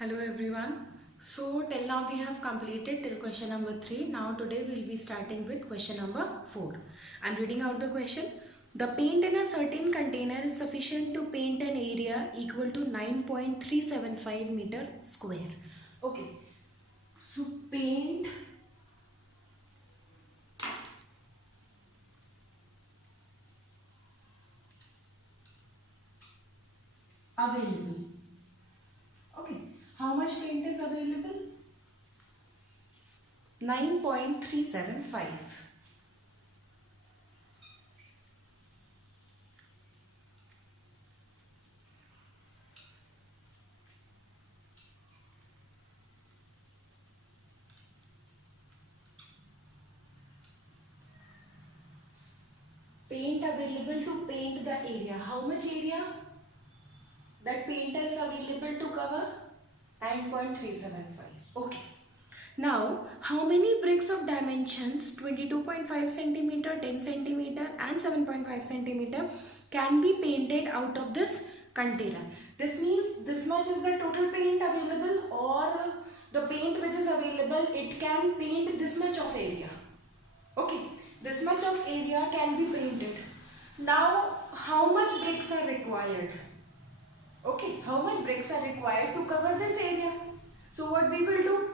Hello everyone. So till now we have completed till question number 3. Now today we will be starting with question number 4. I am reading out the question. The paint in a certain container is sufficient to paint an area equal to 9.375 meter square. Okay. So paint available. Okay. How much paint is available? 9.375. Paint available to paint the area. How much area that paint is available to cover? 9.375. Okay. Now, how many bricks of dimensions 22.5 centimeter, 10 centimeter and 7.5 centimeter can be painted out of this container? This means this much is the total paint available, or the paint which is available, it can paint this much of area. Okay, this much of area can be painted. Now, how much bricks are required? Okay, how much bricks are required to cover this area? So what we will do?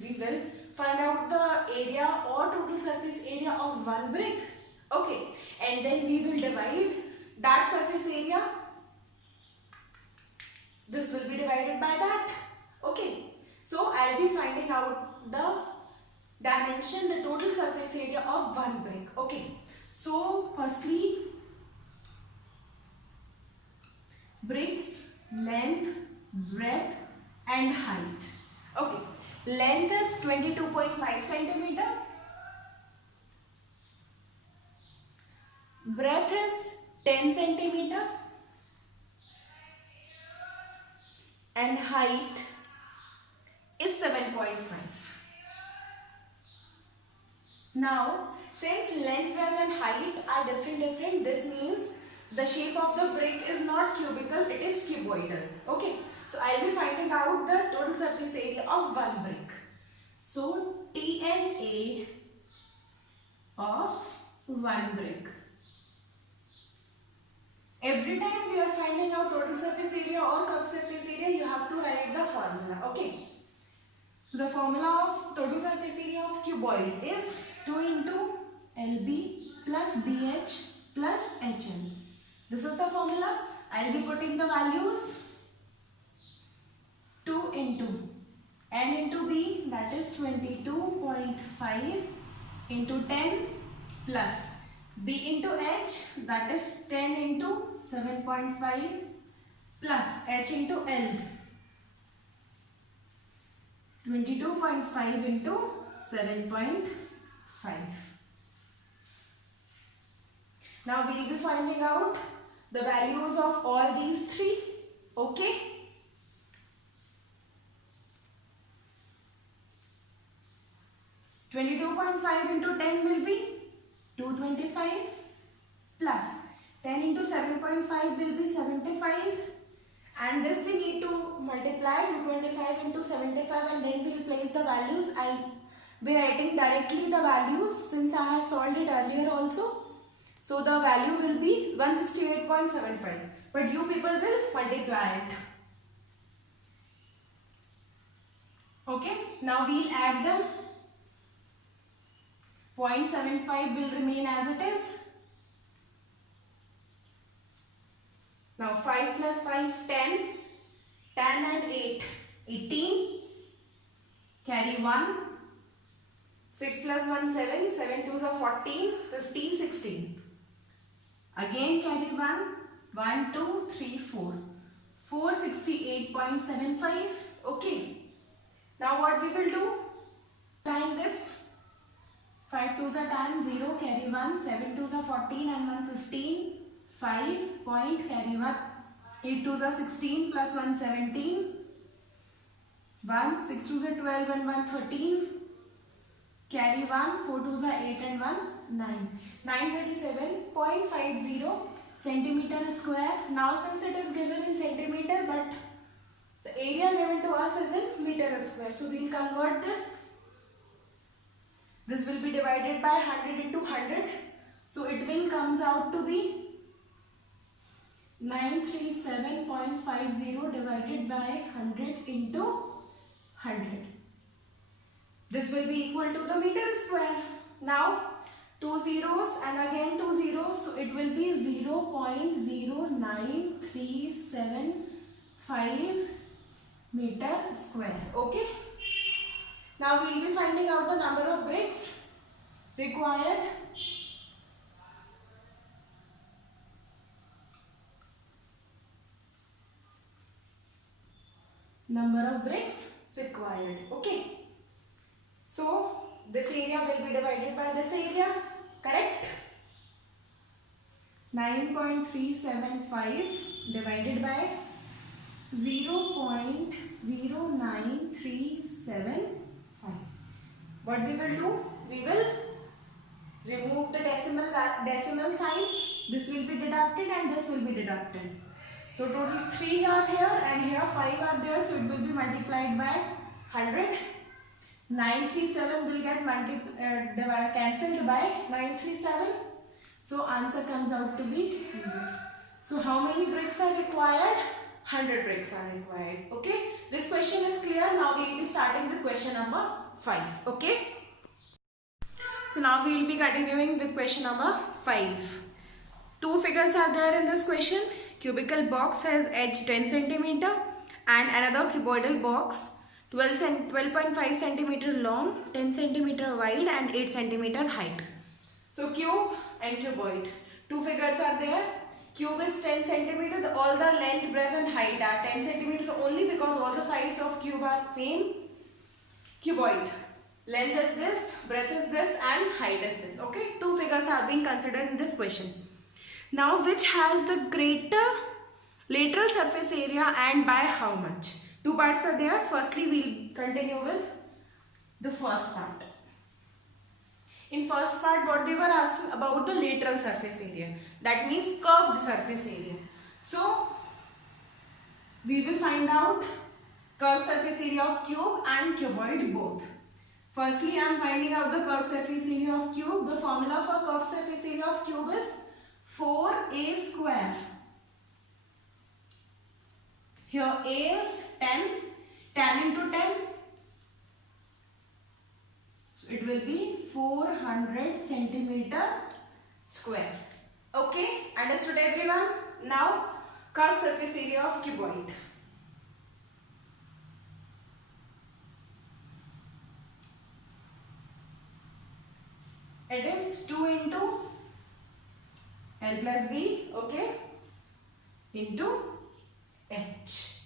We will find out the area or total surface area of one brick. Okay, and then we will divide that surface area. This will be divided by that. Okay, so I will be finding out the dimension, the total surface area of one brick. Okay, so firstly, bricks, length, breadth and height. Okay, length is 22.5 centimeter, breadth is 10 centimeter and height is 7.5. Now, since length, breadth and height are different, this means the shape of the brick is not cubical, it is cuboidal. Okay, so I will be finding out the total surface area of one brick. So, TSA of one brick. Every time we are finding out total surface area or curved surface area, you have to write the formula. Okay, the formula of total surface area of cuboid is 2 into LB plus BH plus HN. This is the formula. I will be putting the values. 2 into L into B, that is 22.5 into 10 plus B into H, that is 10 into 7.5 plus H into L, 22.5 into 7.5. Now we will be finding out the values of all these three. Okay. (22.5) into 10 will be 225 plus 10 into 7.5 will be 75, and this we need to multiply 225 into 75 and then we will place the values. I will be writing directly the values since I have solved it earlier also. So the value will be 168.75, but you people will multiply it. Okay, now we will add them. 0.75 will remain as it is. Now 5 plus 5, 10. 10 and 8, 18. Carry 1. 6 plus 1, 7. 7 2s are 14. 15, 16. Again carry 1. 1, 2, 3, 4. 468.75. Okay. Now what we will do? Time this. 5 2s are 10, 0, carry 1, 7 2s are 14 and 1 15, 5 point, carry 1, 8 2s are 16 plus 1 17, 1, 6 2s are 12 and 1 13, carry 1, 4 2s are 8 and 1 9, 937.50 centimeter square. Now since it is given in centimeter but the area given us is in meter square. So we'll convert this. This will be divided by 100 into 100. So it will comes out to be 937.50 divided by 100 into 100. This will be equal to the meter square. Now 2 zeros and again 2 zeros, so it will be 0.09375 meter square. Okay. Now we will be finding out the number of bricks required. Number of bricks required. Okay. So this area will be divided by this area. Correct? 9.375 divided by 0.09375. What we will do? We will remove the decimal sign. This will be deducted and this will be deducted. So total 3 are here and here 5 are there. So it will be multiplied by 100. 937 will get cancelled by 937. So answer comes out to be 100. So how many bricks are required? 100 bricks are required. Okay. This question is clear. Now we will be starting with question number 5. Okay. So now we will be continuing with question number 5. 2 figures are there in this question. Cubical box has edge 10 cm and another cuboidal box 12.5 cm long, 10 cm wide and 8 cm height. So cube and cuboid. 2 figures are there. Cube is 10 cm. All the length, breadth and height are 10 cm only because all the sides of cube are same. Cuboid. Length is this, breadth is this and height is this. Okay. 2 figures have been considered in this question. Now which has the greater lateral surface area and by how much? 2 parts are there. Firstly, we will continue with the first part. In first part, what they were asking about the lateral surface area. That means curved surface area. So, we will find out curved surface area of cube and cuboid both. Firstly, I am finding out the curved surface area of cube. The formula for curved surface area of cube is 4a square. Here a is 10, 10 into 10, so it will be 400 centimeter square. Okay, understood everyone? Now curved surface area of cuboid. It is 2 into L plus B, okay, into H.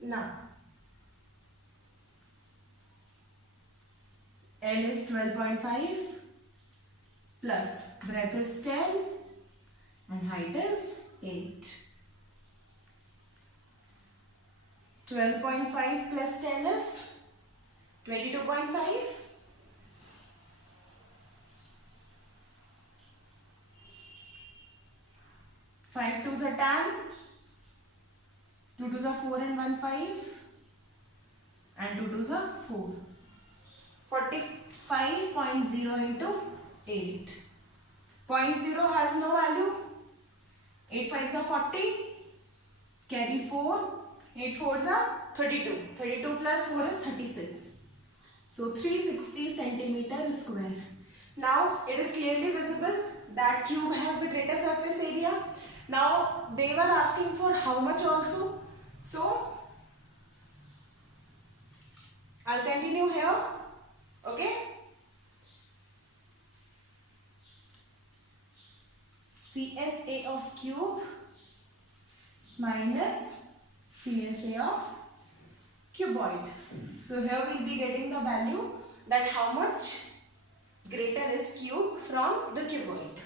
Now, L is 12.5 plus breadth is 10 and height is 8. 12.5 plus 10 is 22.5. 5 2s are 10, 2 2s are 4 and 1 5 and 2 2s are 4. 45.0 into 8. 0.0 has no value. 8 5s are 40. Carry 4. 8 4s are 32. 32 plus 4 is 36. So 360 centimeter square. Now it is clearly visible that cube has the greater surface area. Now they were asking for how much also. So I'll continue here. Okay. CSA of cube minus CSA of cuboid. So here we will be getting the value that how much greater is cube from the cuboid.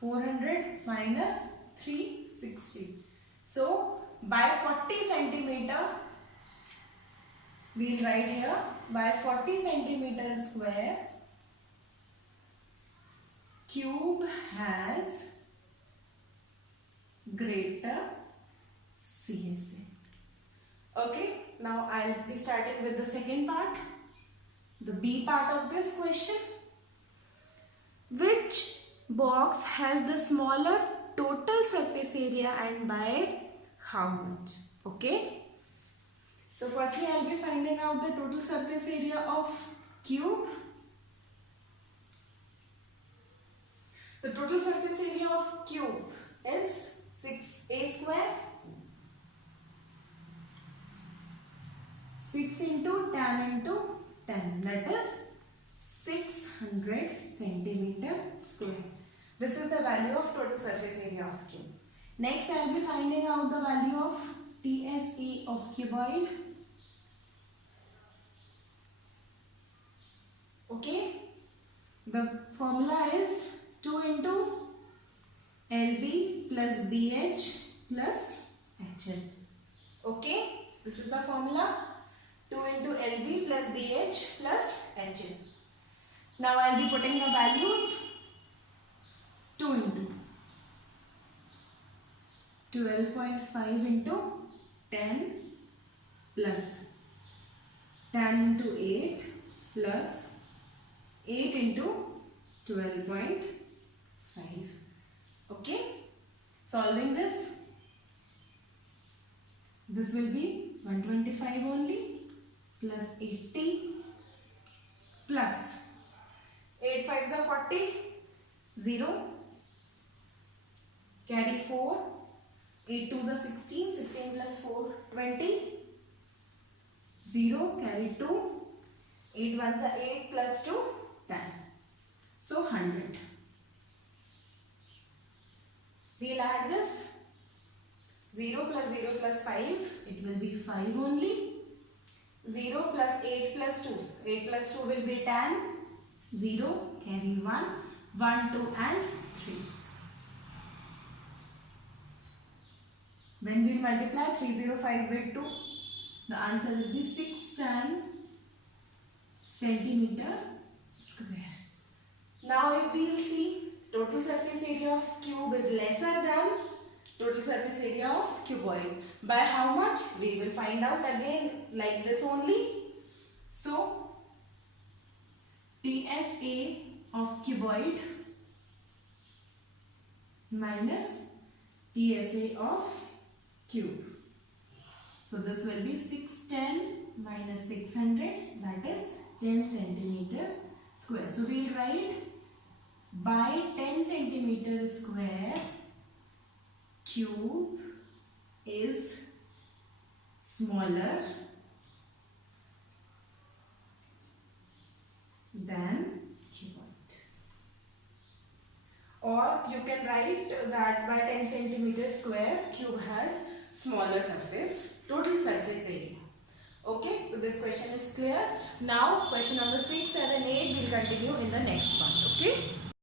400 minus 360. So by 40 centimeter, we will write here by 40 centimeter square, cube has greater CSA. Okay, now I'll be starting with the second part, the B part of this question. Which box has the smaller total surface area and by how much? Okay, so firstly I'll be finding out the total surface area of cube. The total surface area of cube is 6a square. 6 into 10 into 10, that is 600 centimeter square. This is the value of total surface area of cube. Next I will be finding out the value of TSA of cuboid. Okay, the formula is 2 into LB plus BH plus HL. Okay, this is the formula, 2 into LB plus BH plus HL. Now I will be putting the values. 2 into 12.5 into 10 plus 10 into 8 plus 8 into 12.5. Okay, solving this will be 125 only plus 80 plus 8 5s are 40, 0, carry 4, 8 2s are 16, 16 plus 4 20, 0, carry 2, 8 1s are 8 plus 2 10, so 100. We'll add this, 0 plus 0 plus 5, it will be 5 only, 0 plus 8 plus 2, 8 plus 2 will be 10, 0, carry 1, 1, 2 and 3. When we multiply 305 with 2, the answer will be 610 centimeter square. Now if we will see, total surface area of cube is lesser than total surface area of cuboid. By how much? We will find out again like this only. So, TSA of cuboid minus TSA of cube. So, this will be 610 minus 600, that is 10 centimeter square. So, we will write by 10 centimeter square, cube is smaller than cuboid. Or you can write that by 10 centimeter square, cube has smaller surface, total surface area. Okay, so this question is clear. Now question number 6, 7, 8 will continue in the next one. Okay.